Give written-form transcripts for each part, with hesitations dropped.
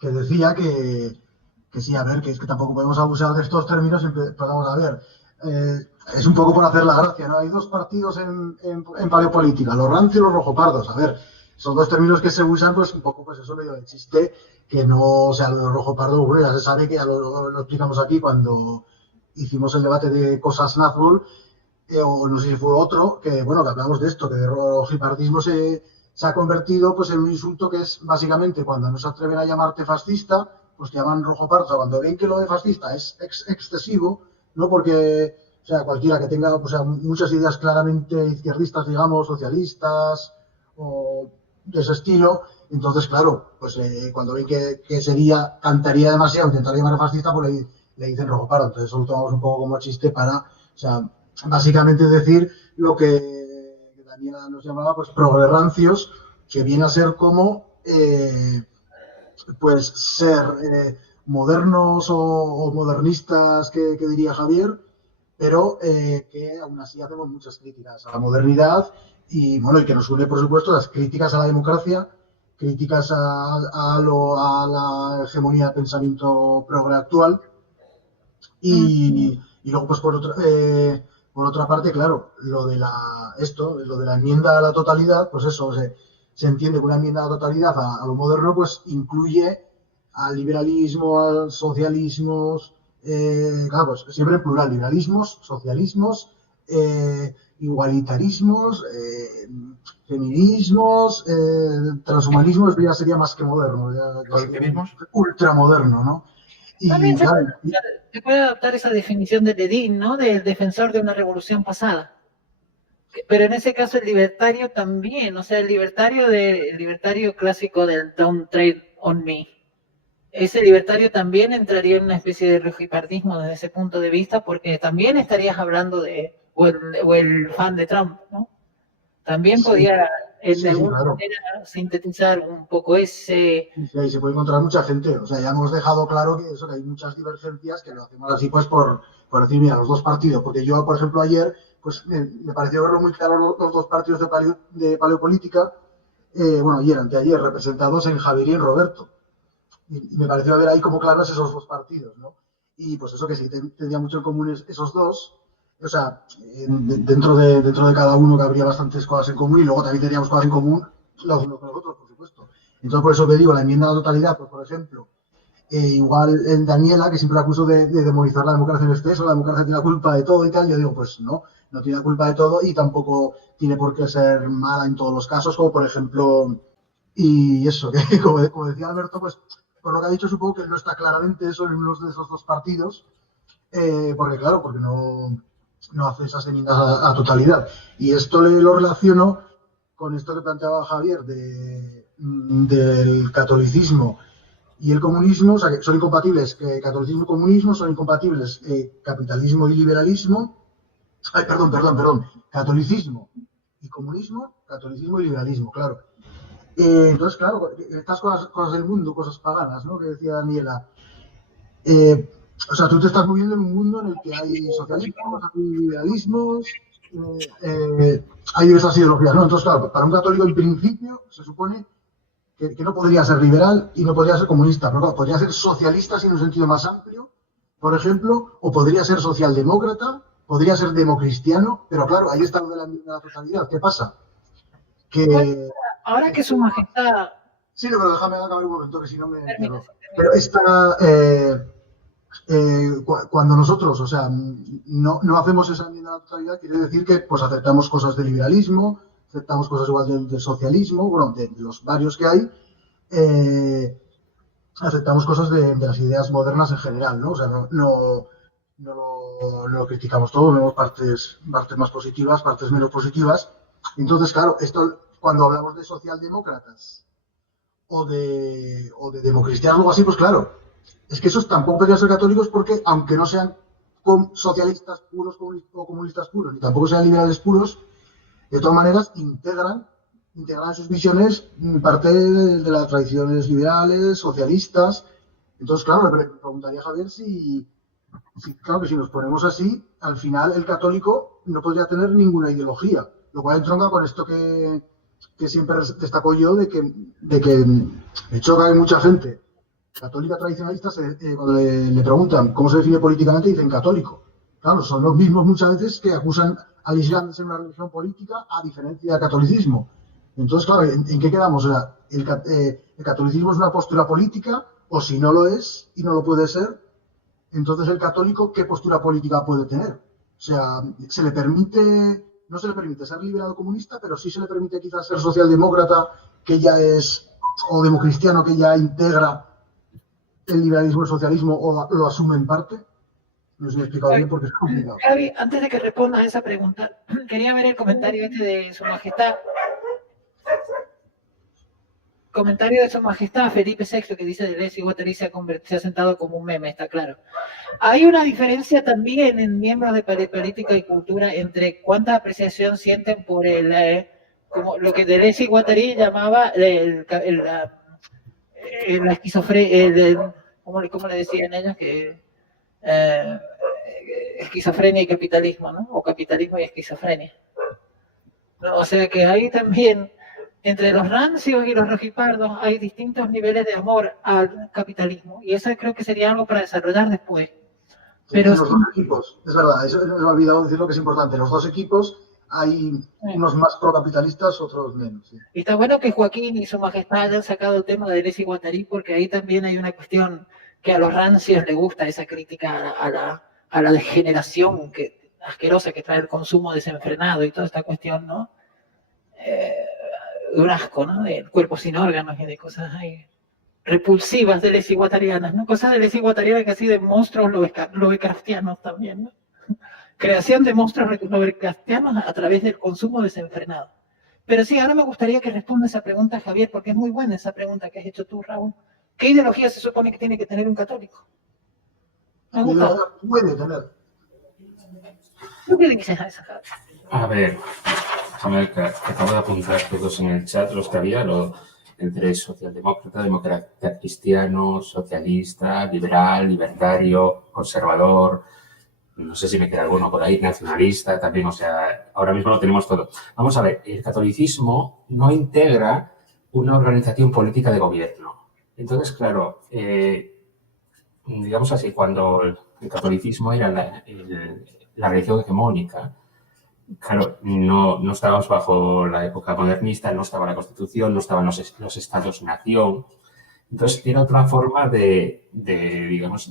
que decía que sí, a ver, que es que tampoco podemos abusar de estos términos, pero vamos a ver. Es un poco por hacer la gracia, ¿no? Hay dos partidos en paleopolítica, los rancios y los rojopardos. A ver, son dos términos que se usan, pues un poco, pues eso medio de chiste, que no, o sea, lo de rojopardo, bueno, ya se sabe que ya lo explicamos aquí cuando hicimos el debate de cosas Nazgûl, o no sé si fue otro, que bueno, que hablamos de esto, que de rojipardismo se ha convertido pues en un insulto que es básicamente cuando no se atreven a llamarte fascista, pues te llaman rojopardo. O sea, cuando ven que lo de fascista es excesivo, ¿no? Porque, o sea, cualquiera que tenga, o sea, muchas ideas claramente izquierdistas, digamos, socialistas o de ese estilo, entonces, claro, pues cuando ven que sería, cantaría demasiado intentar llamar fascista, pues le dicen rojopardo. Entonces, eso lo tomamos un poco como chiste para, o sea, básicamente decir lo que Daniela nos llamaba, pues, progrerrancios, que viene a ser como pues ser modernos o modernistas, que diría Javier, pero que aún así hacemos muchas críticas a la modernidad y, bueno, y que nos une, por supuesto, las críticas a la democracia, críticas a la hegemonía del pensamiento progre actual y luego, pues, por otra parte, claro, lo de la enmienda a la totalidad, pues eso, se entiende que una enmienda a la totalidad a lo moderno, pues incluye al liberalismo, al socialismos, claro, pues siempre en plural, liberalismos, socialismos, igualitarismos, feminismos, transhumanismos, ya sería más que moderno, ya ultramoderno, ¿no? También Y claro, se puede adaptar esa definición de Ledin, ¿no? Del defensor de una revolución pasada. Pero en ese caso el libertario también, o sea, el libertario clásico del Don't Trade on Me. Ese libertario también entraría en una especie de rojipardismo desde ese punto de vista, porque también estarías hablando o el fan de Trump, ¿no? También sí, podía, de alguna claro. manera, sintetizar un poco ese... Sí, ahí se puede encontrar mucha gente. O sea, ya hemos dejado claro que eso, que hay muchas divergencias, que lo hacemos así pues por decir, mira, los dos partidos. Porque yo, por ejemplo, ayer, pues me pareció verlo muy claro los dos partidos de paleopolítica, bueno, ayer, anteayer, representados en Javier y en Roberto. Y me pareció ver ahí como claros esos dos partidos, ¿no? Y pues eso que sí, tendría mucho en común esos dos. O sea, dentro de cada uno que habría bastantes cosas en común y luego también tendríamos cosas en común los unos con los otros, por supuesto. Entonces, por eso que digo, la enmienda a la totalidad, pues, por ejemplo, igual en Daniela, que siempre acuso de demonizar la democracia en exceso, la democracia tiene la culpa de todo y tal, yo digo, pues no tiene la culpa de todo y tampoco tiene por qué ser mala en todos los casos, como por ejemplo, y eso, que como decía Alberto, pues por lo que ha dicho, supongo que no está claramente eso en uno de esos dos partidos, porque claro, porque no hace esas enmiendas a totalidad. Y esto lo relaciono con esto que planteaba Javier del catolicismo y el comunismo, o sea, que son incompatibles, catolicismo y comunismo son incompatibles, capitalismo y liberalismo, perdón, catolicismo y comunismo, catolicismo y liberalismo, claro. Entonces, claro, estas cosas del mundo, cosas paganas, ¿no? Que decía Daniela. O sea, tú te estás moviendo en un mundo en el que hay socialismos, hay liberalismos, hay diversas ideologías, ¿no? Entonces, claro, para un católico, en principio, se supone que no podría ser liberal y no podría ser comunista, pero claro, podría ser socialista en un sentido más amplio, por ejemplo, o podría ser socialdemócrata, podría ser democristiano, pero claro, ahí está lo de la totalidad. ¿Qué pasa? Que ahora que su majestad... Sí, no, pero déjame acabar un momento, que si no me pierdo. Pero cuando nosotros, o sea, no hacemos esa enmienda a la totalidad, quiere decir que pues aceptamos cosas del liberalismo, aceptamos cosas igual del socialismo, bueno, de los varios que hay, aceptamos cosas de las ideas modernas en general, ¿no? O sea, no lo criticamos todo, vemos partes más positivas, partes menos positivas. Entonces, claro, esto cuando hablamos de socialdemócratas o de democristianos o algo así, pues claro, es que esos tampoco podrían ser católicos porque, aunque no sean socialistas puros o comunistas puros, ni tampoco sean liberales puros, de todas maneras integran en sus visiones parte de las tradiciones liberales, socialistas. Entonces, claro, le preguntaría a Javier claro, que si nos ponemos así, al final el católico no podría tener ninguna ideología, lo cual entronca con esto que siempre destaco yo, de que me choca que mucha gente católica tradicionalista, cuando le preguntan cómo se define políticamente, dicen católico. Claro, son los mismos muchas veces que acusan al Islam de ser una religión política, a diferencia del catolicismo. Entonces, claro, ¿en qué quedamos? O sea, el catolicismo es una postura política, o si no lo es y no lo puede ser, entonces el católico, ¿qué postura política puede tener? O sea, no se le permite ser liberal o comunista, pero sí se le permite quizás ser socialdemócrata, que ya es, o democristiano, que ya integra el liberalismo y el socialismo, o lo asume en parte. No sé si me he explicado bien porque es complicado. Javi, antes de que respondas a esa pregunta, quería ver el comentario de Su Majestad. Comentario de Su Majestad Felipe VI, que dice Deleuze y Guattari se ha sentado como un meme, está claro. Hay una diferencia también en miembros de política y cultura entre cuánta apreciación sienten por como lo que Deleuze y Guattari llamaba la esquizofrenia, ¿cómo le decían ellos? Que esquizofrenia y capitalismo, ¿no? O capitalismo y esquizofrenia. ¿No? O sea que ahí también, entre los rancios y los rojipardos, hay distintos niveles de amor al capitalismo. Y eso creo que sería algo para desarrollar después. Pero los dos equipos, es verdad, eso me he olvidado decir lo que es importante. Los dos equipos hay unos más procapitalistas, otros menos. Sí. Y está bueno que Joaquín y Su Majestad hayan sacado el tema de Deleuze y Guattari, porque ahí también hay una cuestión que a los rancios les gusta, esa crítica a la degeneración asquerosa que trae el consumo desenfrenado y toda esta cuestión, ¿no? Un asco, ¿no? Del cuerpo sin órganos y de cosas ahí repulsivas Deleuze y guattarianas, ¿no? Cosas de Deleuze y guattarianas que así de monstruos lovecraftianos también, ¿no? Creación de monstruos lovecraftianos a través del consumo desenfrenado. Pero sí, ahora me gustaría que responda esa pregunta, Javier, porque es muy buena esa pregunta que has hecho tú, Raúl. ¿Qué ideología se supone que tiene que tener un católico? ¿Qué ideología puede tener? ¿Tú qué dices a esa, Javier? A ver, déjame ver que acabo de apuntar todos en el chat los que había, entre socialdemócrata, demócrata cristiano, socialista, liberal, libertario, conservador, no sé si me queda alguno por ahí, nacionalista también, o sea, ahora mismo lo tenemos todo. Vamos a ver, el catolicismo no integra una organización política de gobierno. Entonces, claro, digamos así, cuando el catolicismo era la religión hegemónica, claro, no estábamos bajo la época modernista, no estaba la Constitución, no estaban los estados-nación. Entonces, era otra forma de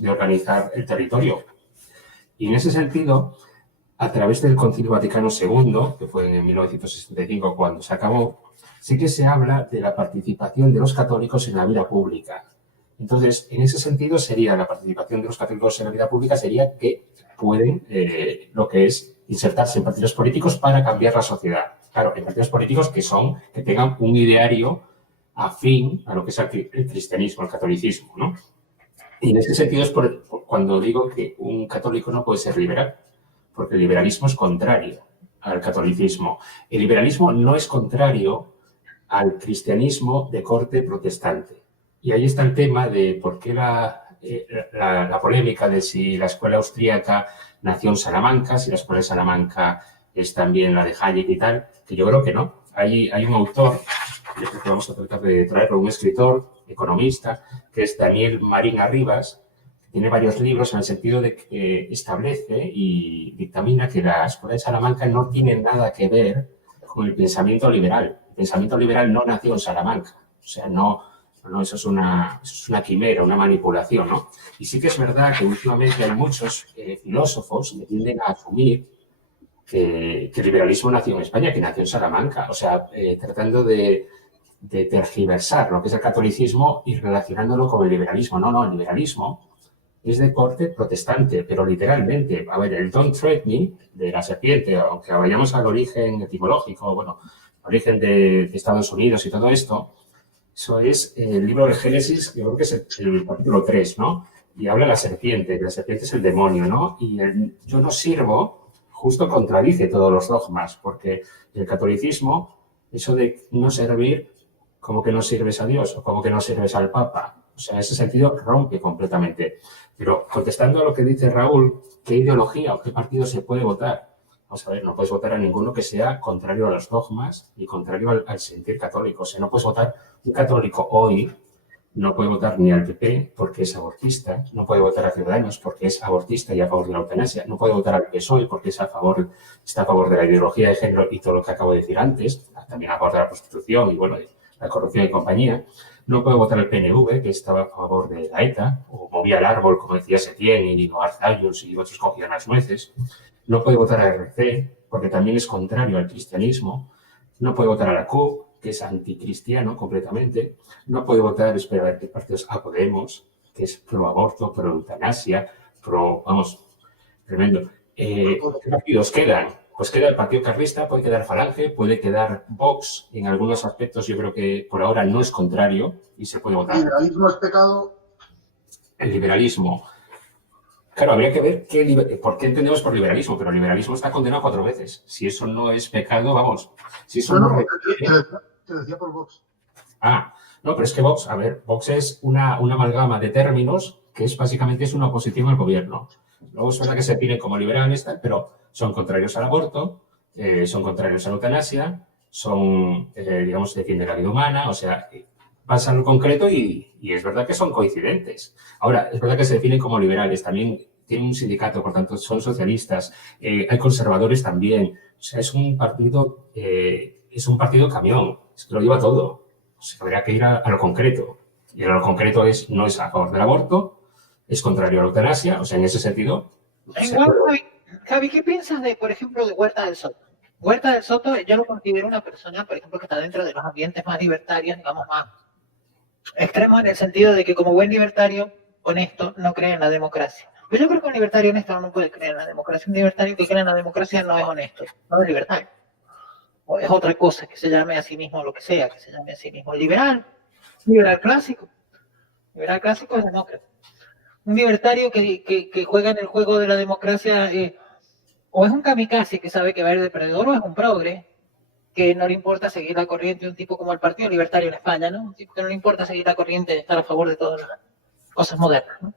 organizar el territorio. Y en ese sentido, a través del Concilio Vaticano II, que fue en 1965 cuando se acabó, sí que se habla de la participación de los católicos en la vida pública. Entonces, en ese sentido, sería la participación de los católicos en la vida pública, sería que pueden, lo que es insertarse en partidos políticos para cambiar la sociedad. Claro, en partidos políticos que tengan un ideario afín a lo que es el cristianismo, el catolicismo, ¿no? Y en ese sentido es cuando digo que un católico no puede ser liberal, porque el liberalismo es contrario al catolicismo. El liberalismo no es contrario al cristianismo de corte protestante. Y ahí está el tema de por qué la polémica de si la escuela austríaca nació en Salamanca, si la escuela de Salamanca es también la de Hayek y tal, que yo creo que no. Hay un autor, yo creo que vamos a tratar de traerlo, un escritor, economista, que es Daniel Marín Arribas, que tiene varios libros en el sentido de que establece y dictamina que la escuela de Salamanca no tiene nada que ver con el pensamiento liberal. El pensamiento liberal no nació en Salamanca, o sea, no, eso es una quimera, una manipulación, ¿no? Y sí que es verdad que últimamente hay muchos filósofos que tienden a asumir que el liberalismo nació en España, que nació en Salamanca, o sea, tratando de tergiversar lo que es el catolicismo y relacionándolo con el liberalismo. No, el liberalismo es de corte protestante, pero literalmente. A ver, el Don't Tread Me, de la serpiente, aunque vayamos al origen etimológico, bueno, origen de Estados Unidos y todo esto, eso es el libro de Génesis, yo creo que es el capítulo 3, ¿no? Y habla de la serpiente es el demonio, ¿no? Y el yo no sirvo justo contradice todos los dogmas, porque el catolicismo, eso de no servir, como que no sirves a Dios o como que no sirves al Papa. O sea, en ese sentido rompe completamente. Pero contestando a lo que dice Raúl, ¿qué ideología o qué partido se puede votar? Vamos a ver, no puedes votar a ninguno que sea contrario a los dogmas y contrario al sentir católico. O sea, no puedes votar un católico hoy no puede votar ni al PP porque es abortista, no puede votar a Ciudadanos porque es abortista y a favor de la eutanasia, no puede votar al PSOE porque está a favor de la ideología de género y todo lo que acabo de decir antes, también a favor de la prostitución y, bueno, de la corrupción y compañía. No puede votar al PNV, que estaba a favor de la ETA, o movía el árbol, como decía Setién, y Nino Arzayus y otros cogían las nueces. No puede votar a RC, porque también es contrario al cristianismo. No puede votar a la CUP, que es anticristiano completamente. No puede votar, espera, a ver qué partidos, a Podemos, que es pro aborto, pro eutanasia, vamos, tremendo. ¿Qué partidos quedan? Pues queda el Partido Carlista, puede quedar Falange, puede quedar Vox. En algunos aspectos yo creo que por ahora no es contrario y se puede votar. ¿El liberalismo es pecado? El liberalismo. Claro, habría que ver por qué entendemos por liberalismo, pero el liberalismo está condenado 4 veces. Si eso no es pecado, vamos. Si eso no te decía por Vox. No, pero es que Vox, a ver, Vox es una amalgama de términos que básicamente es una oposición al gobierno. Luego es verdad que se definen como liberales, pero son contrarios al aborto, son contrarios a la eutanasia, digamos, defienden la vida humana, o sea, pasan lo concreto y es verdad que son coincidentes. Ahora, es verdad que se definen como liberales, también tienen un sindicato, por tanto, son socialistas, hay conservadores también, o sea, es un partido camión, es que lo lleva todo. O sea, habría que ir a lo concreto. Y a lo concreto no es a favor del aborto, es contrario a la eutanasia, o sea, en ese sentido. Javi, ¿qué piensas por ejemplo, de Huerta del Soto? Huerta del Soto, yo lo considero una persona, por ejemplo, que está dentro de los ambientes más libertarios, digamos, más extremos, en el sentido de que como buen libertario honesto no cree en la democracia. Pero yo creo que un libertario honesto no puede creer en la democracia. Un libertario que cree en la democracia no es honesto, no es libertario. O es otra cosa, que se llame a sí mismo lo que sea, que se llame a sí mismo liberal clásico. Liberal clásico es demócrata. Un libertario que juega en el juego de la democracia o es un kamikaze que sabe que va a ir depredador, o es un progre que no le importa seguir la corriente de un tipo como el Partido Libertario en España, ¿no? Un tipo que no le importa seguir la corriente de estar a favor de todas las cosas modernas, ¿no?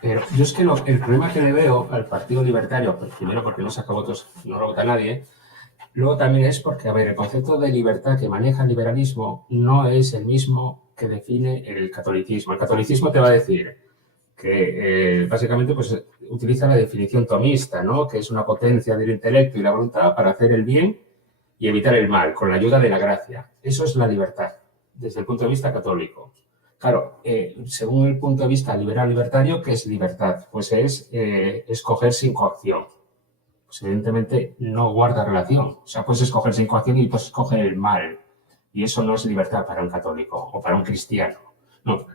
Pero yo es que el problema que le veo al Partido Libertario, pues primero porque no saca votos, no lo vota nadie, luego también es porque, a ver, el concepto de libertad que maneja el liberalismo no es el mismo que define el catolicismo. El catolicismo te va a decir que básicamente pues, utiliza la definición tomista, ¿no? Que es una potencia del intelecto y la voluntad para hacer el bien y evitar el mal, con la ayuda de la gracia. Eso es la libertad, desde el punto de vista católico. Claro, según el punto de vista liberal-libertario, ¿qué es libertad? Pues es escoger sin coacción. Pues evidentemente no guarda relación. O sea, puedes escoger sin coacción y puedes escoger el mal. Y eso no es libertad para un católico o para un cristiano. No.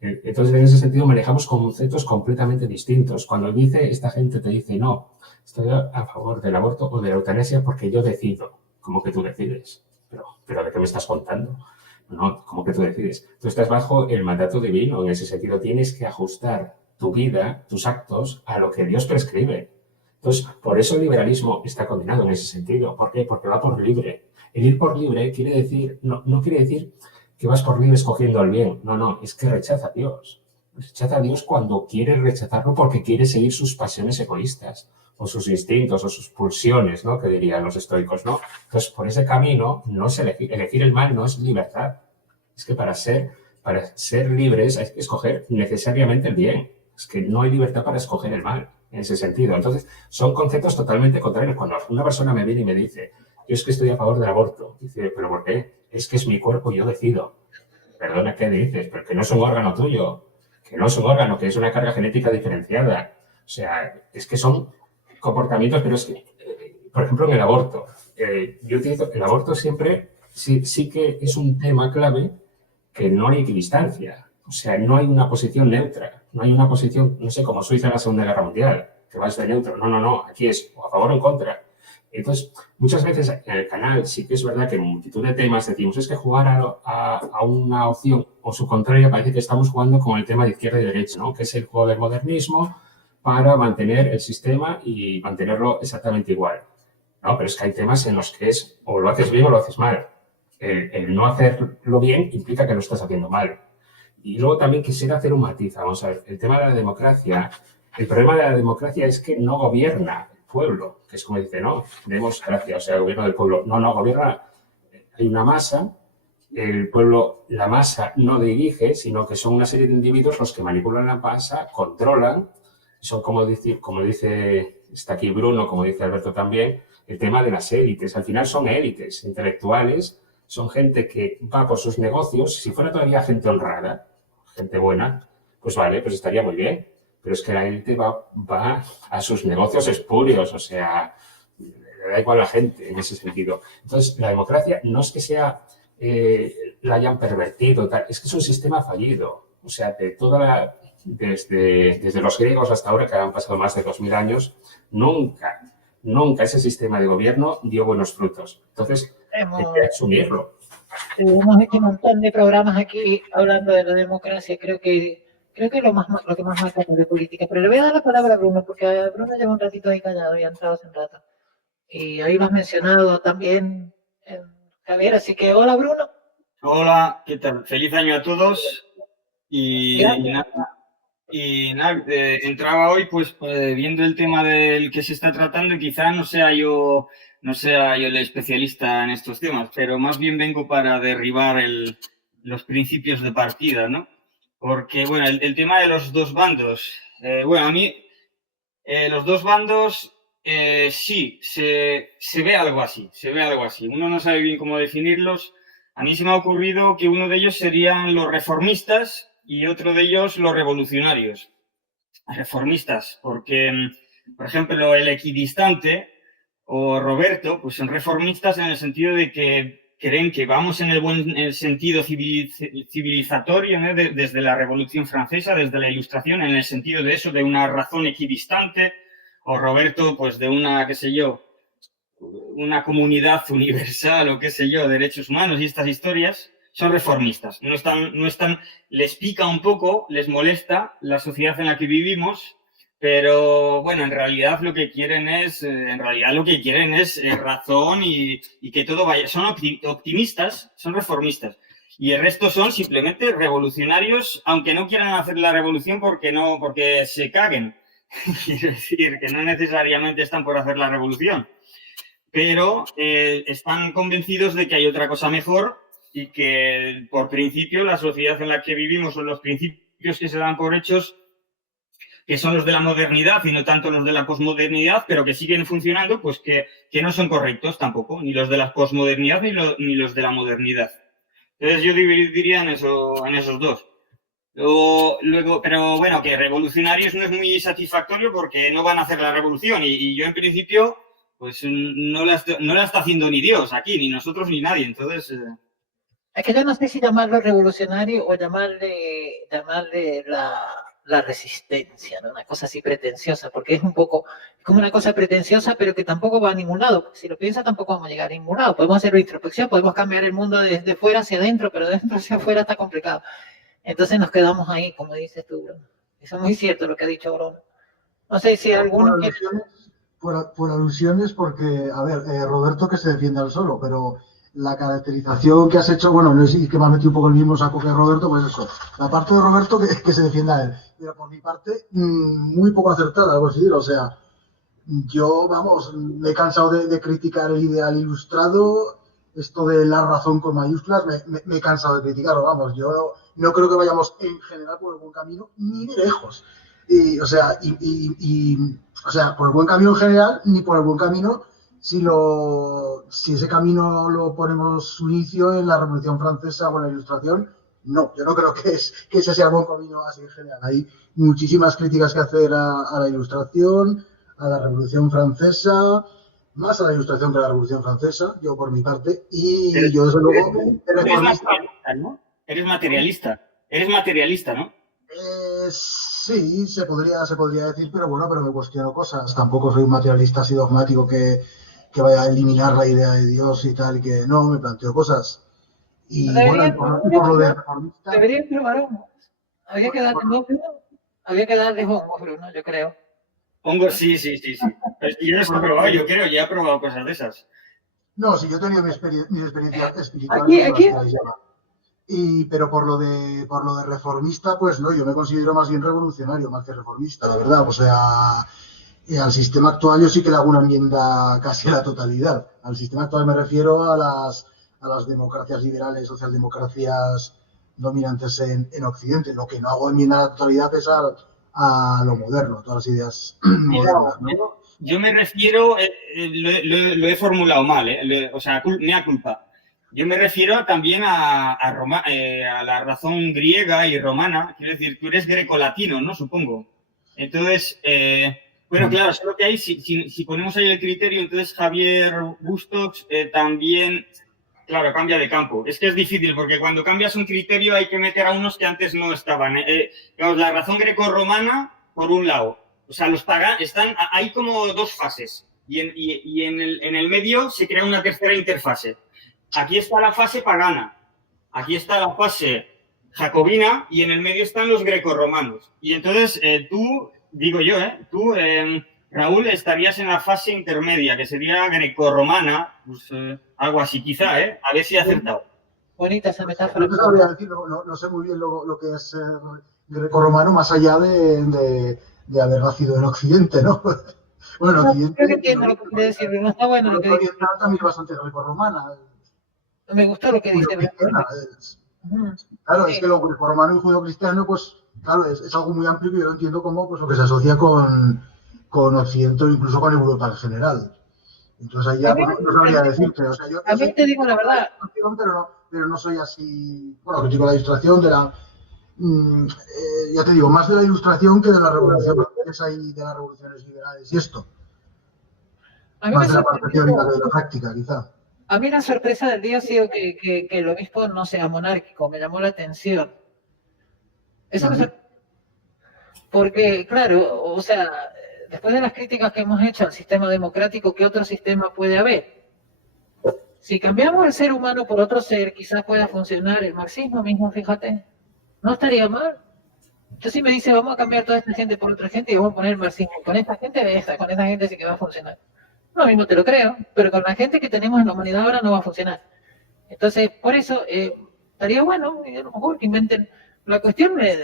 Entonces, en ese sentido, manejamos conceptos completamente distintos. Cuando esta gente te dice, no, estoy a favor del aborto o de la eutanasia porque yo decido. Como que tú decides. Pero ¿de qué me estás contando? No, como que tú decides. Tú estás bajo el mandato divino. En ese sentido, tienes que ajustar tu vida, tus actos, a lo que Dios prescribe. Entonces, por eso el liberalismo está condenado en ese sentido. ¿Por qué? Porque va por libre. El ir por libre quiere decir, no quiere decir que vas por libre escogiendo el bien. No, es que rechaza a Dios. Rechaza a Dios cuando quiere rechazarlo porque quiere seguir sus pasiones egoístas o sus instintos o sus pulsiones, ¿no? Que dirían los estoicos, ¿no? Entonces, por ese camino, no es elegir el mal no es libertad. Es que para ser libres hay que escoger necesariamente el bien. Es que no hay libertad para escoger el mal, en ese sentido. Entonces, son conceptos totalmente contrarios. Cuando una persona me viene y me dice, yo es que estoy a favor del aborto, dice, ¿pero por qué? Es que es mi cuerpo, yo decido. Perdona, ¿qué dices? Pero que no es un órgano tuyo, que no es un órgano, que es una carga genética diferenciada. O sea, es que son comportamientos, pero es que, por ejemplo, en el aborto, yo utilizo el aborto siempre, sí que es un tema clave que no hay equidistancia. O sea, no hay una posición neutra, no hay una posición, no sé, como Suiza en la Segunda Guerra Mundial, que vas de neutro. No, aquí es o a favor o en contra. Entonces, muchas veces en el canal sí que es verdad que en multitud de temas decimos es que jugar a una opción o su contraria parece que estamos jugando con el tema de izquierda y derecha, ¿no? Que es el juego del modernismo para mantener el sistema y mantenerlo exactamente igual. No, pero es que hay temas en los que es o lo haces bien o lo haces mal. El no hacerlo bien implica que lo estás haciendo mal. Y luego también quisiera hacer un matiz. Vamos a ver, el tema de la democracia, el problema de la democracia es que no gobierna el pueblo, que es como dice, no, democracia, o sea, el gobierno del pueblo. No, gobierna, hay una masa el pueblo, la masa, no dirige, sino que son una serie de individuos los que manipulan la masa, controlan. Son como dice, está aquí Bruno, como dice Alberto también, el tema de las élites. Al final son élites intelectuales, son gente que va por sus negocios. Si fuera todavía gente honrada, gente buena, pues vale, pues estaría muy bien. Pero es que la élite va a sus negocios espurios, o sea, le da igual a la gente en ese sentido. Entonces, la democracia no es que sea, la hayan pervertido, es que es un sistema fallido. O sea, desde los griegos hasta ahora, que han pasado más de 2000 años, nunca ese sistema de gobierno dio buenos frutos. Entonces, hay que asumirlo. Hemos hecho un montón de programas aquí hablando de la democracia. Creo que lo que más marca de política. Pero le voy a dar la palabra a Bruno, porque Bruno lleva un ratito ahí callado y ha entrado hace un rato. Y ahí lo has mencionado también, Javier. Así que, hola, Bruno. Hola, ¿qué tal? Feliz año a todos. Y nada, entraba hoy pues viendo el tema del que se está tratando y quizá no sea yo el especialista en estos temas, pero más bien vengo para derribar los principios de partida, ¿no? Porque, bueno, el tema de los dos bandos, a mí los dos bandos sí, se ve algo así, Uno no sabe bien cómo definirlos. A mí se me ha ocurrido que uno de ellos serían los reformistas y otro de ellos los revolucionarios. Reformistas, porque, por ejemplo, el equidistante o Roberto, pues son reformistas en el sentido de que creen que vamos en el sentido civilizatorio, ¿no? Desde la Revolución Francesa, desde la Ilustración, en el sentido de eso, de una razón equidistante, o Roberto, pues de una, qué sé yo, una comunidad universal o qué sé yo, derechos humanos y estas historias, son reformistas. No están, les pica un poco, les molesta la sociedad en la que vivimos, pero bueno, en realidad lo que quieren es razón y que todo vaya. Son optimistas, son reformistas. Y el resto son simplemente revolucionarios, aunque no quieran hacer la revolución porque se caguen. Quiero decir, que no necesariamente están por hacer la revolución, pero están convencidos de que hay otra cosa mejor y que, por principio, la sociedad en la que vivimos o los principios que se dan por hechos, que son los de la modernidad y no tanto los de la posmodernidad, pero que siguen funcionando, pues que no son correctos tampoco, ni los de la posmodernidad ni los de la modernidad. Entonces yo dividiría en esos dos. Luego, pero bueno, que revolucionarios no es muy satisfactorio porque no van a hacer la revolución y yo en principio pues no la está haciendo ni Dios aquí, ni nosotros ni nadie, entonces... Es que yo no sé si llamarlo revolucionario o llamarle la resistencia, ¿no? Una cosa así pretenciosa, porque es como una cosa pretenciosa, pero que tampoco va a ningún lado, porque si lo piensas tampoco vamos a llegar a ningún lado. Podemos hacer introspección, podemos cambiar el mundo desde fuera hacia adentro, pero de dentro hacia afuera está complicado. Entonces nos quedamos ahí, como dices tú, Bruno. Eso es muy cierto lo que ha dicho Bruno. No sé si alguno... Por alusiones, porque, a ver, Roberto que se defiende al solo, pero la caracterización que has hecho, bueno, no es que me has metido un poco el mismo saco que Roberto, pues eso. La parte de Roberto que se defienda a él. Pero por mi parte, muy poco acertada, considero. O sea, yo, vamos, me he cansado de criticar el ideal ilustrado, esto de la razón con mayúsculas, me he cansado de criticarlo, vamos. Yo no creo que vayamos en general por el buen camino, ni de lejos. O sea, por el buen camino en general, ni por el buen camino si ese camino lo ponemos su inicio en la Revolución Francesa o en la Ilustración. No, yo no creo que ese sea el buen camino así en general. Hay muchísimas críticas que hacer a la Ilustración, a la Revolución Francesa, más a la Ilustración que a la Revolución Francesa, yo por mi parte, y yo desde luego... Eres materialista, ¿no? Sí, se podría decir, pero bueno, pero me cuestiono cosas. Tampoco soy un materialista así dogmático que vaya a eliminar la idea de Dios y tal, y que no, me planteo cosas. Y bueno, por lo de reformista... Debería probar hongos. Había que darle hongos, Bruno, yo creo. Hongos, sí. Yo no he probado, yo creo, ya he probado cosas de esas. No, sí, yo he tenido mis experiencias espirituales. Pero por lo de reformista, pues no, yo me considero más bien revolucionario, más que reformista, la verdad. O sea, al sistema actual yo sí que le hago una enmienda casi a la totalidad. Al sistema actual me refiero a a las democracias liberales, socialdemocracias dominantes en Occidente. Lo que no hago enmienda a la totalidad es a lo moderno, todas las ideas modernas, ¿no? Yo me refiero, lo he formulado mal, o sea, mea culpa. Yo me refiero también a la razón griega y romana. Quiero decir, tú eres grecolatino, ¿no? Supongo. Entonces, bueno, claro, solo que hay, si ponemos ahí el criterio, entonces Javier Bustos también, claro, cambia de campo. Es que es difícil, porque cuando cambias un criterio hay que meter a unos que antes no estaban. Digamos, la razón greco-romana, por un lado. O sea, los paganos hay como dos fases. Y en el medio se crea una tercera interfase. Aquí está la fase pagana. Aquí está la fase jacobina y en el medio están los grecorromanos. Y entonces tú, digo yo, tú, Raúl, estarías en la fase intermedia, que sería grecorromana, pues algo así, quizá, a ver si he acertado. Bonita esa metáfora. No sabría decir, no sé muy bien lo que es grecorromano, más allá de haber nacido en Occidente, ¿no? Bueno, en Occidente... Creo que entiendo lo que quiere decir, no está bueno lo que dice. También es bastante grecorromana. Me gustó lo que dice. Claro, es que lo grecorromano y judeo-cristiano, pues, claro, es algo muy amplio que yo lo entiendo como pues, lo que se asocia con Occidente o incluso con Europa en general. Entonces ahí ya no sabría decirte. O sea, yo te digo la verdad. Pero no soy así. Bueno, critico la ilustración de la. Ya te digo, más de la ilustración que de la revolución francesa y de las revoluciones liberales y esto. Más de la parte teórica que de la práctica, quizá. A mí la sorpresa del día ha sido que el obispo no sea monárquico, me llamó la atención. Eso porque, claro, o sea, después de las críticas que hemos hecho al sistema democrático, ¿qué otro sistema puede haber? Si cambiamos el ser humano por otro ser, quizás pueda funcionar el marxismo mismo, fíjate. No estaría mal. Entonces si me dice, vamos a cambiar toda esta gente por otra gente y vamos a poner el marxismo. Con esta gente sí que va a funcionar. No mismo te lo creo, pero con la gente que tenemos en la humanidad ahora no va a funcionar. Entonces, por eso, estaría bueno, a lo mejor que inventen. La cuestión de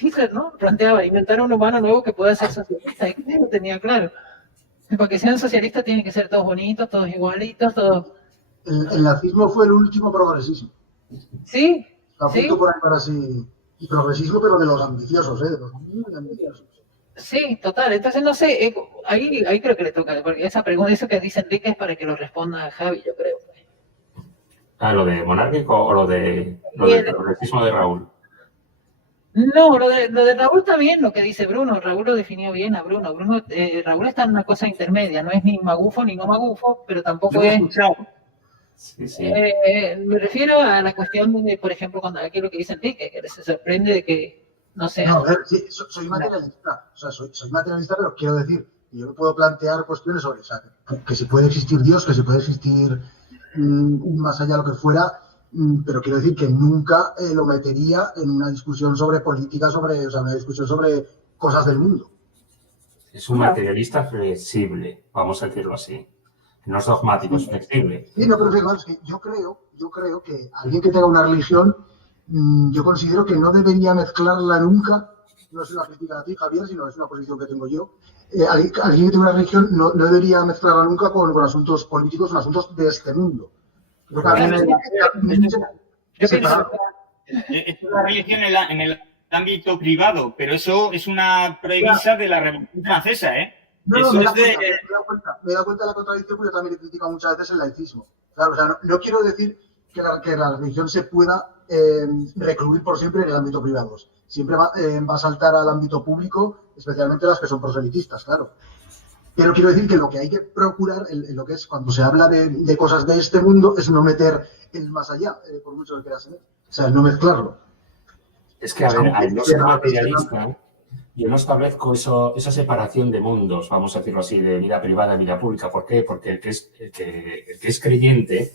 Hitler, ¿no? Planteaba inventar un humano nuevo que pueda ser socialista, y que lo tenía claro. Para que sean socialistas tienen que ser todos bonitos, todos igualitos, todos... El nazismo fue el último progresismo. Sí, apunto por ahí para así. Y progresismo, pero de los ambiciosos, de los muy ambiciosos. Sí, total. Entonces, no sé, ahí creo que le toca, porque esa pregunta, eso que dice Enrique es para que lo responda Javi, yo creo. ¿Lo de monárquico o lo del progresismo de Raúl? No, lo de Raúl está bien lo que dice Bruno. Raúl lo definió bien a Bruno. Raúl está en una cosa intermedia, no es ni magufo ni no magufo, pero tampoco es... Sí, sí. Me refiero a la cuestión de, por ejemplo, cuando aquí lo que dice Enrique, que se sorprende de que, no sé... No, a ver, sí, soy materialista, o sea, soy materialista, pero quiero decir, yo no puedo plantear cuestiones sobre, o sea, que si puede existir Dios, que si puede existir más allá de lo que fuera, pero quiero decir que nunca lo metería en una discusión sobre política, o sea, una discusión sobre cosas del mundo. Es un materialista flexible, vamos a decirlo así. No es dogmático, es flexible. Sí, no, pero es que yo creo que alguien que tenga una religión, yo considero que no debería mezclarla nunca. No es una crítica a ti, Javier, sino es una posición que tengo yo. Alguien que tenga una religión no debería mezclarla nunca con asuntos políticos, con asuntos de este mundo. Creo que es una religión en el ámbito privado, pero eso es una premisa de la Revolución Francesa, No, me he dado cuenta de la contradicción, porque yo también he criticado muchas veces el laicismo. Claro, o sea, no quiero decir que la religión se pueda recluir por siempre en el ámbito privado. Siempre va a saltar al ámbito público, especialmente las que son proselitistas, claro. Pero quiero decir que lo que hay que procurar, en lo que es cuando se habla de cosas de este mundo, es no meter el más allá, por mucho que quieras. O sea, no mezclarlo. Es que, a ver, al no ser materialista, yo no establezco esa separación de mundos, vamos a decirlo así, de vida privada y vida pública. ¿Por qué? Porque el que es creyente,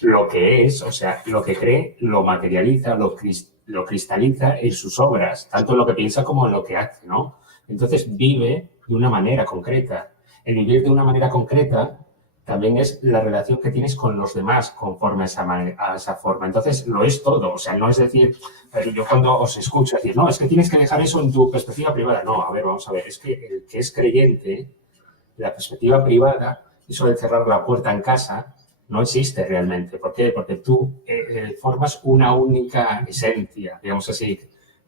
lo que es, o sea, lo que cree, lo materializa, lo cristaliza en sus obras, tanto en lo que piensa como en lo que hace, ¿no? Entonces vive de una manera concreta. El vivir de una manera concreta también es la relación que tienes con los demás conforme a esa forma. Entonces, lo es todo. O sea, no es decir, yo cuando os escucho decir, no, es que tienes que dejar eso en tu perspectiva privada. No, a ver, vamos a ver. Es que el que es creyente, la perspectiva privada, eso de cerrar la puerta en casa, no existe realmente. ¿Por qué? Porque tú formas una única esencia, digamos así.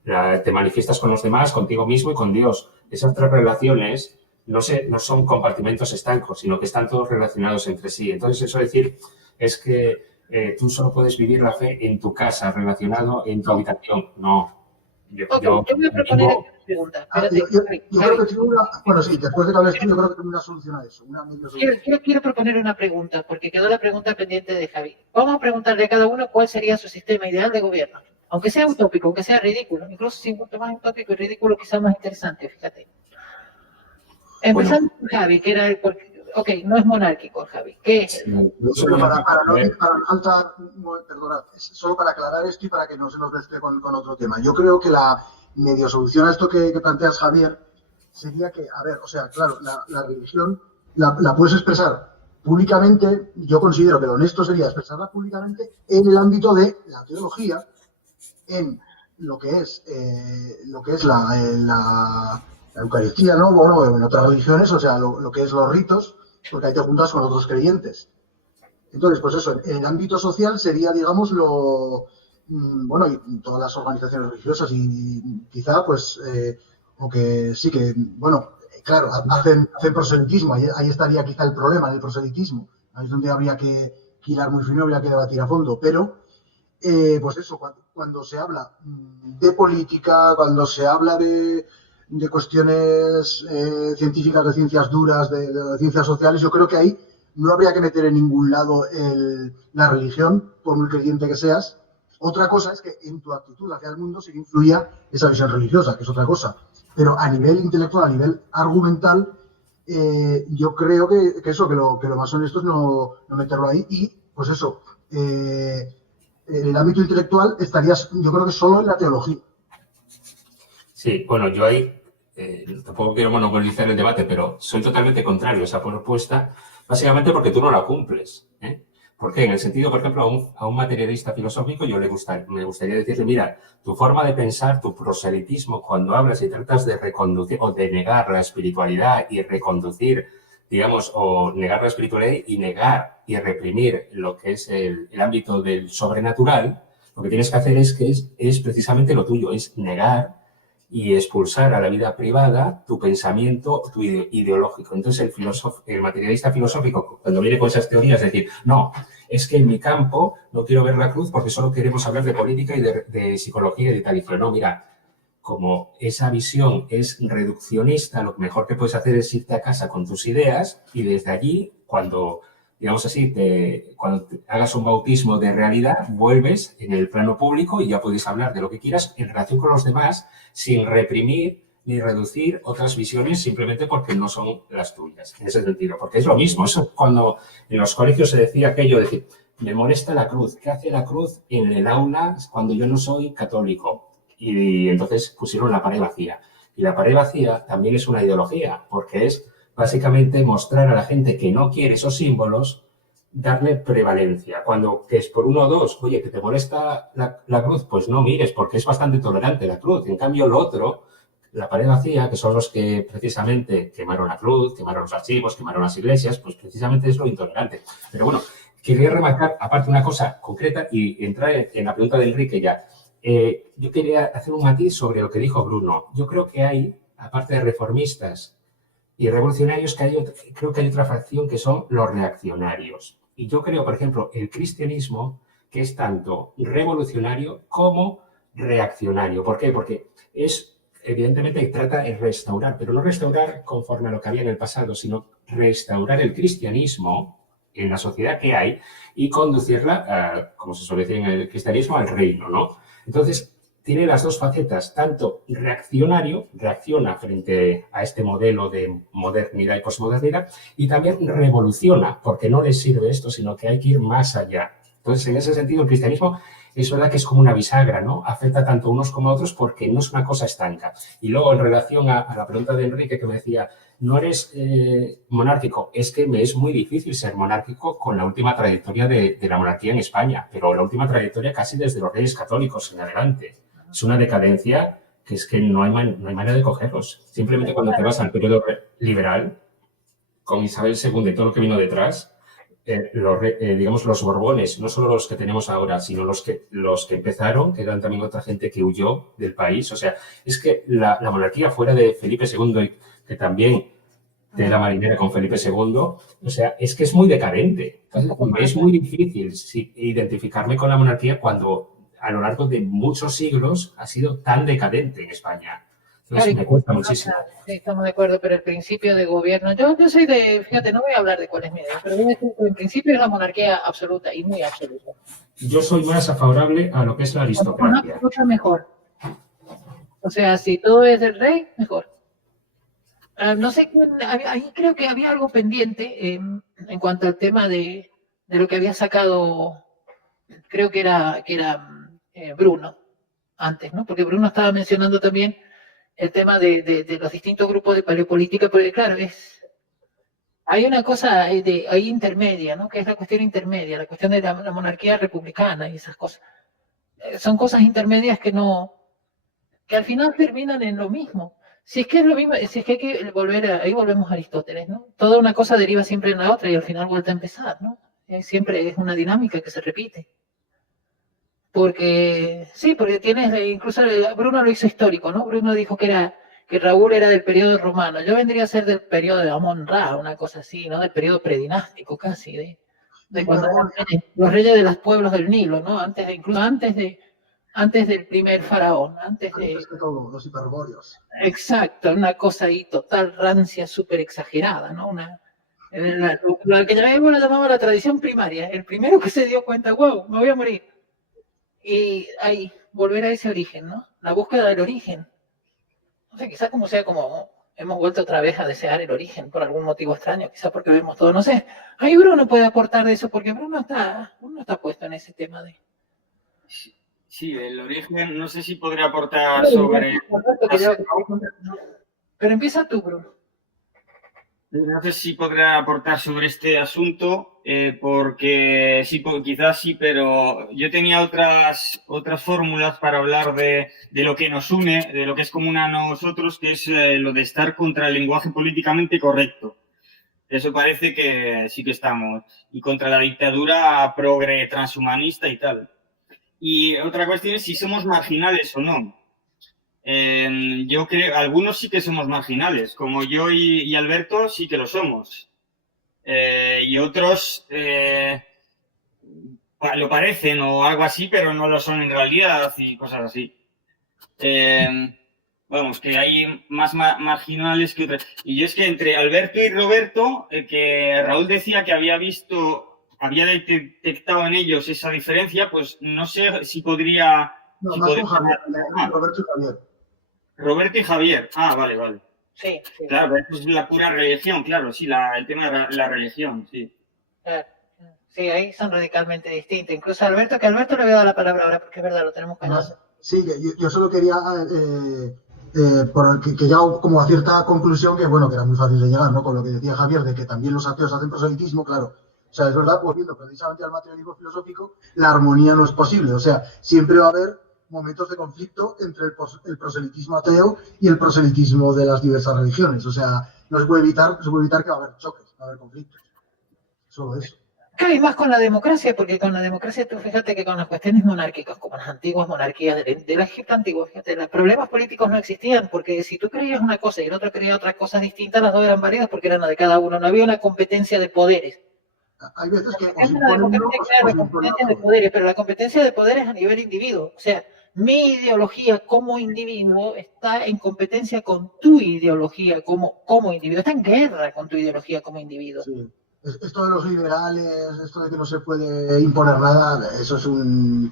Te manifiestas con los demás, contigo mismo y con Dios. Esas tres relaciones no son compartimentos estancos, sino que están todos relacionados entre sí. Entonces, eso decir es que tú solo puedes vivir la fe en tu casa, relacionado en tu habitación. No. Yo voy a proponer una pregunta. Yo creo que tengo una... Bueno, sí, después de que hables tú, yo creo que tengo una solución a eso. Quiero proponer una pregunta, porque quedó la pregunta pendiente de Javi. Vamos a preguntarle a cada uno cuál sería su sistema ideal de gobierno. Aunque sea utópico, aunque sea ridículo. Incluso si mucho más utópico y ridículo, quizás más interesante, fíjate. Empezando con Javi, que era el... Ok, no es monárquico, Javi. ¿Qué es? Solo para faltar, perdonad, solo para aclarar esto y para que no se nos mezcle con otro tema. Yo creo que la medio solución a esto que planteas, Javier, sería que, a ver, o sea, claro, la religión la puedes expresar públicamente. Yo considero que lo honesto sería expresarla públicamente en el ámbito de la teología, en lo que es la Eucaristía, ¿no? Bueno, en otras religiones, o sea, lo que es los ritos, porque ahí te juntas con otros creyentes. Entonces, pues eso, en el ámbito social sería, digamos, bueno, y todas las organizaciones religiosas y quizá, pues, o que sí que, bueno, claro, hacen proselitismo, ahí estaría quizá el problema del proselitismo, ahí es donde habría que hilar muy fino, habría que debatir a fondo, pero, pues eso, cuando se habla de política, cuando se habla de cuestiones científicas, de ciencias duras, de ciencias sociales, yo creo que ahí no habría que meter en ningún lado la religión, por muy creyente que seas. Otra cosa es que en tu actitud hacia el mundo sí que influya esa visión religiosa, que es otra cosa. Pero a nivel intelectual, a nivel argumental, yo creo que lo más honesto es no meterlo ahí. Y, pues eso, en el ámbito intelectual estarías, yo creo que solo en la teología. Sí, bueno, yo ahí tampoco quiero monopolizar el debate, pero soy totalmente contrario a esa propuesta, básicamente porque tú no la cumples. Porque en el sentido, por ejemplo, a un materialista filosófico me gustaría decirle, mira, tu forma de pensar, tu proselitismo, cuando hablas y tratas de reconducir o de negar la espiritualidad y reconducir, digamos, o negar la espiritualidad y negar y reprimir lo que es el ámbito del sobrenatural, lo que tienes que hacer es precisamente lo tuyo, es negar y expulsar a la vida privada tu pensamiento, tu ideológico. Entonces, el materialista filosófico, cuando viene con esas teorías, es decir, no, es que en mi campo no quiero ver la cruz porque solo queremos hablar de política y de psicología y de tal. Y no, mira, como esa visión es reduccionista, lo mejor que puedes hacer es irte a casa con tus ideas y desde allí, cuando digamos así, cuando hagas un bautismo de realidad, vuelves en el plano público y ya puedes hablar de lo que quieras en relación con los demás sin reprimir ni reducir otras visiones simplemente porque no son las tuyas, en ese sentido. Porque es lo mismo, eso cuando en los colegios se decía aquello de decir, me molesta la cruz, ¿qué hace la cruz en el aula cuando yo no soy católico? Y entonces pusieron la pared vacía. Y la pared vacía también es una ideología, porque es básicamente mostrar a la gente que no quiere esos símbolos, darle prevalencia. Cuando es por uno o dos, oye, que te molesta la cruz, pues no mires, porque es bastante tolerante la cruz. En cambio, lo otro, la pared vacía, que son los que precisamente quemaron la cruz, quemaron los archivos, quemaron las iglesias, pues precisamente es lo intolerante. Pero bueno, quería remarcar, aparte, una cosa concreta y entrar en la pregunta de Enrique ya. Yo quería hacer un matiz sobre lo que dijo Bruno. Yo creo que hay, aparte de reformistas y revolucionarios, creo que hay otra facción que son los reaccionarios. Y yo creo, por ejemplo, el cristianismo, que es tanto revolucionario como reaccionario. ¿Por qué? Porque evidentemente trata de restaurar, pero no restaurar conforme a lo que había en el pasado, sino restaurar el cristianismo en la sociedad que hay y conducirla, como se suele decir en el cristianismo, al reino, ¿no? Entonces, tiene las dos facetas, tanto reaccionario, reacciona frente a este modelo de modernidad y posmodernidad, y también revoluciona, porque no les sirve esto, sino que hay que ir más allá. Entonces, en ese sentido, el cristianismo es verdad que es como una bisagra, ¿no? Afecta tanto a unos como a otros porque no es una cosa estanca. Y luego, en relación a la pregunta de Enrique, que me decía, no eres monárquico, es que me es muy difícil ser monárquico con la última trayectoria de la monarquía en España, pero la última trayectoria casi desde los Reyes Católicos en adelante. Es una decadencia que es que no hay manera de cogerlos. Simplemente cuando te vas al periodo liberal, con Isabel II y todo lo que vino detrás, digamos, los Borbones, no solo los que tenemos ahora, sino los que empezaron, que eran también otra gente que huyó del país. O sea, es que la monarquía fuera de Felipe II, que también de la marinera con Felipe II, o sea, es que es muy decadente. Es muy difícil identificarme con la monarquía cuando a lo largo de muchos siglos ha sido tan decadente en España. Entonces, Claro, me cuesta muchísimo. Sí, estamos de acuerdo, pero el principio de gobierno, yo soy fíjate, no voy a hablar de cuál es mi idea, pero voy a decir que en principio es la monarquía absoluta y muy absoluta. Yo soy más favorable a lo que es la aristocracia. Mucho mejor. O sea, si todo es del rey, mejor. No sé, ahí creo que había algo pendiente en cuanto al tema de lo que había sacado, creo que era Bruno, antes, ¿no? Porque Bruno estaba mencionando también el tema de los distintos grupos de paleopolítica, porque claro, hay una cosa ahí intermedia, ¿no? Que es la cuestión intermedia, la cuestión de la monarquía republicana y esas cosas. Son cosas intermedias que al final terminan en lo mismo. Si es que es lo mismo, si es que hay que ahí volvemos a Aristóteles, ¿no? Toda una cosa deriva siempre en la otra y al final vuelve a empezar, ¿no? Siempre es una dinámica que se repite. Porque tienes, incluso Bruno lo hizo histórico, ¿no? Bruno dijo que Raúl era del periodo romano. Yo vendría a ser del periodo de Amon-Ra, una cosa así, ¿no? Del periodo predinástico casi, de cuando eran los reyes de los pueblos del Nilo, ¿no? Incluso antes del primer faraón, antes de todo, los hiperbóreos. Exacto, una cosa ahí total, rancia, súper exagerada, ¿no? Lo que la llamaba la tradición primaria, el primero que se dio cuenta, wow, me voy a morir. Y ahí, volver a ese origen, ¿no? La búsqueda del origen. No sé, quizás como hemos vuelto otra vez a desear el origen por algún motivo extraño, quizás porque vemos todo, no sé. Ahí Bruno puede aportar de eso, porque Bruno está puesto en ese tema de... Sí, el origen, no sé si podría aportar sobre... Pero empieza tú, Bruno. No sé si podrá aportar sobre este asunto, porque sí, quizás sí, pero yo tenía otras fórmulas para hablar de lo que nos une, de lo que es común a nosotros, que es lo de estar contra el lenguaje políticamente correcto. Eso parece que sí que estamos. Y contra la dictadura progre transhumanista y tal. Y otra cuestión es si somos marginales o no. Yo creo, algunos sí que somos marginales, como yo y Alberto sí que lo somos. Y otros lo parecen o algo así, pero no lo son en realidad y cosas así. Vamos, que hay más marginales que otros. Y yo es que entre Alberto y Roberto, que Raúl decía que había detectado en ellos esa diferencia, pues no sé si podría... No, si más podría... con Javier, Roberto y Javier. Roberto y Javier. Ah, vale. Sí. Claro, eso es la pura religión, claro, sí, el tema de la religión, sí. Claro. Sí, ahí son radicalmente distintos. Incluso a Alberto, que a Alberto le voy a dar la palabra ahora, porque es verdad, lo tenemos callado. Sí, yo solo quería, que llegado como a cierta conclusión, que bueno, que era muy fácil de llegar, ¿no? Con lo que decía Javier, de que también los ateos hacen proselitismo, claro. O sea, es verdad, pues viendo precisamente al materialismo filosófico, la armonía no es posible. O sea, siempre va a haber momentos de conflicto entre el proselitismo ateo y el proselitismo de las diversas religiones. O sea, no se puede evitar que va a haber choques, va a haber conflictos. Solo eso. Claro, y más con la democracia, porque con la democracia tú fíjate que con las cuestiones monárquicas, como las antiguas monarquías del Egipto antiguo, fíjate, los problemas políticos no existían, porque si tú creías una cosa y el otro creía otra cosa distinta, las dos eran válidas porque eran la de cada uno, no había una competencia de poderes. Hay veces que la competencia de poderes, pero la competencia de poderes a nivel individuo, o sea, mi ideología como individuo está en competencia con tu ideología como individuo, está en guerra con tu ideología como individuo. Sí. Esto de los liberales, esto de que no se puede imponer nada, eso es un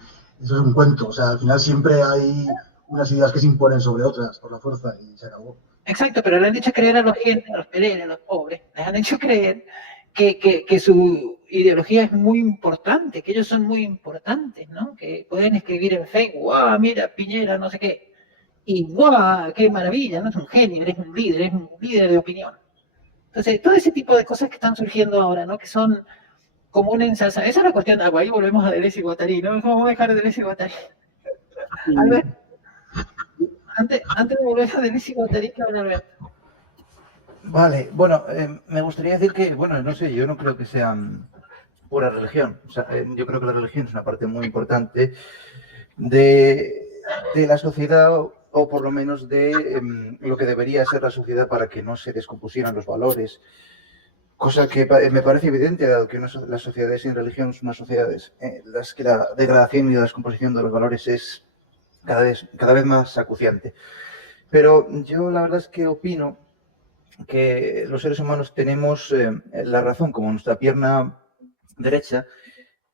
cuento. O sea, al final siempre hay unas ideas que se imponen sobre otras por la fuerza y se acabó. Exacto, pero le han hecho creer a los gente, a los peleles, a los pobres, les han hecho creer que su ideología es muy importante, que ellos son muy importantes, ¿no? Que pueden escribir en Facebook, ¡guau, mira, Piñera, no sé qué! Y ¡guau, qué maravilla! No es un genio, es un líder de opinión. Entonces, todo ese tipo de cosas que están surgiendo ahora, ¿no? Que son como una ensalza. Esa es la cuestión. Ahí volvemos a Deleuze y Guattari, ¿no? Vamos a dejar a Deleuze y Guattari. A ver, antes de volver a Deleuze y Guattari, ¿qué habla Alberto? Vale, bueno, me gustaría decir que, bueno, no sé, yo no creo que sean pura religión. O sea, yo creo que la religión es una parte muy importante de la sociedad, o por lo menos de lo que debería ser la sociedad para que no se descompusieran los valores. Cosa que me parece evidente, dado que las sociedades sin religión son unas sociedades en las que la degradación y la descomposición de los valores es cada vez más acuciante. Pero yo la verdad es que opino que los seres humanos tenemos la razón como nuestra pierna derecha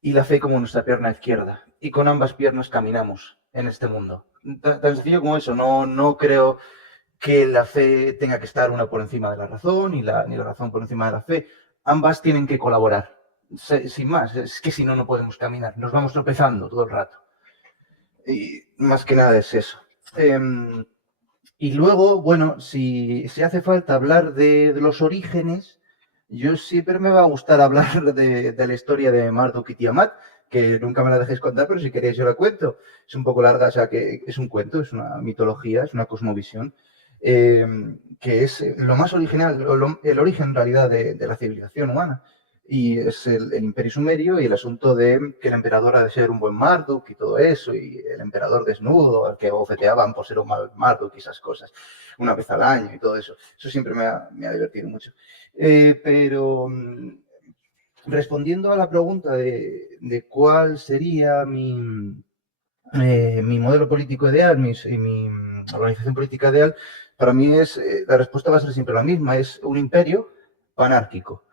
y la fe como nuestra pierna izquierda. Y con ambas piernas caminamos en este mundo. Tan sencillo como eso. No creo que la fe tenga que estar una por encima de la razón ni la razón por encima de la fe. Ambas tienen que colaborar. Sin más, es que si no, no podemos caminar. Nos vamos tropezando todo el rato. Y más que nada es eso. Y luego, bueno, si hace falta hablar de los orígenes, yo siempre me va a gustar hablar de la historia de Marduk y Tiamat, que nunca me la dejéis contar, pero si queréis yo la cuento. Es un poco larga, o sea, que es un cuento, es una mitología, es una cosmovisión, que es lo más original, el origen en realidad de la civilización humana. Y es el imperio sumerio y el asunto de que el emperador ha de ser un buen Marduk y todo eso, y el emperador desnudo al que bofeteaban por ser un mal Marduk y esas cosas, una vez al año y todo eso. Eso siempre me ha divertido mucho. Pero respondiendo a la pregunta de cuál sería mi modelo político ideal, mi organización política ideal, para mí la respuesta va a ser siempre la misma, es un imperio panárquico.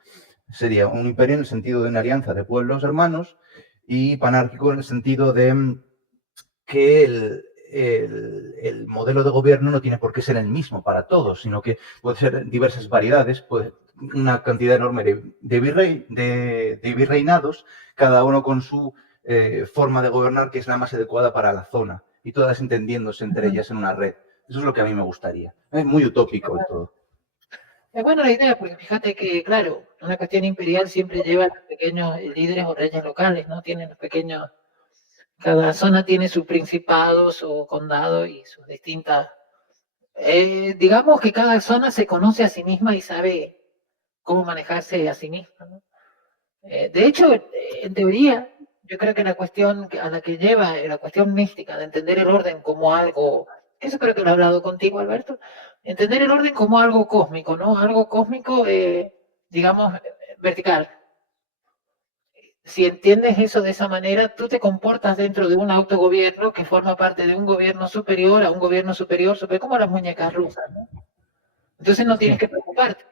Sería un imperio en el sentido de una alianza de pueblos hermanos y panárquico en el sentido de que el modelo de gobierno no tiene por qué ser el mismo para todos, sino que puede ser diversas variedades, una cantidad enorme de virreinados, cada uno con su forma de gobernar que es la más adecuada para la zona y todas entendiéndose entre ellas en una red. Eso es lo que a mí me gustaría. Es muy utópico y todo. Es buena la idea, porque fíjate que, claro, una cuestión imperial siempre lleva a los pequeños líderes o reyes locales, ¿no? Tienen los pequeños, cada zona tiene su principado, su condado y sus distintas. Digamos que cada zona se conoce a sí misma y sabe cómo manejarse a sí misma, ¿no? De hecho, en teoría, yo creo que la cuestión a la que lleva, la cuestión mística de entender el orden como algo, eso creo que lo he hablado contigo, Alberto, entender el orden como algo cósmico, ¿no? Algo cósmico, digamos, vertical. Si entiendes eso de esa manera, tú te comportas dentro de un autogobierno que forma parte de un gobierno superior a un gobierno superior, como las muñecas rusas, ¿no? Entonces no tienes que preocuparte,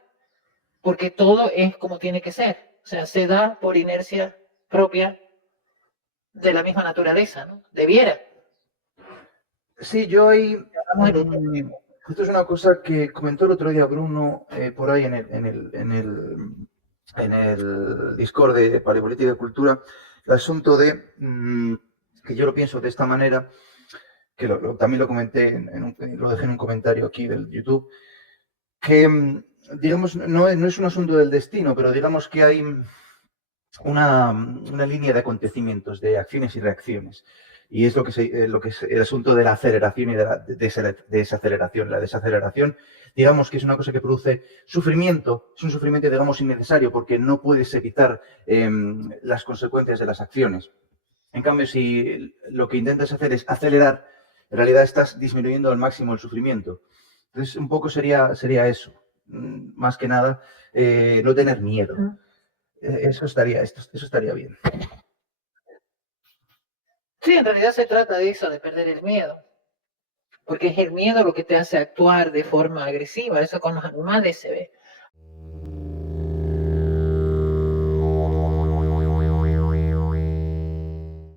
porque todo es como tiene que ser. O sea, se da por inercia propia de la misma naturaleza, ¿no? Debiera. Sí, yo ahí... Esto es una cosa que comentó el otro día Bruno por ahí en el Discord de Paleopolítica y Cultura, el asunto de que yo lo pienso de esta manera, que también lo comenté, lo dejé en un comentario aquí del YouTube, que digamos, no es un asunto del destino, pero digamos que hay una línea de acontecimientos, de acciones y reacciones. Y es lo que es el asunto de la aceleración y de la desaceleración. La desaceleración, digamos que es una cosa que produce sufrimiento, es un sufrimiento, digamos, innecesario, porque no puedes evitar las consecuencias de las acciones. En cambio, si lo que intentas hacer es acelerar, en realidad estás disminuyendo al máximo el sufrimiento. Entonces, un poco sería eso. Más que nada, no tener miedo. Eso estaría bien. Sí, en realidad se trata de eso, de perder el miedo. Porque es el miedo lo que te hace actuar de forma agresiva. Eso con los animales se ve.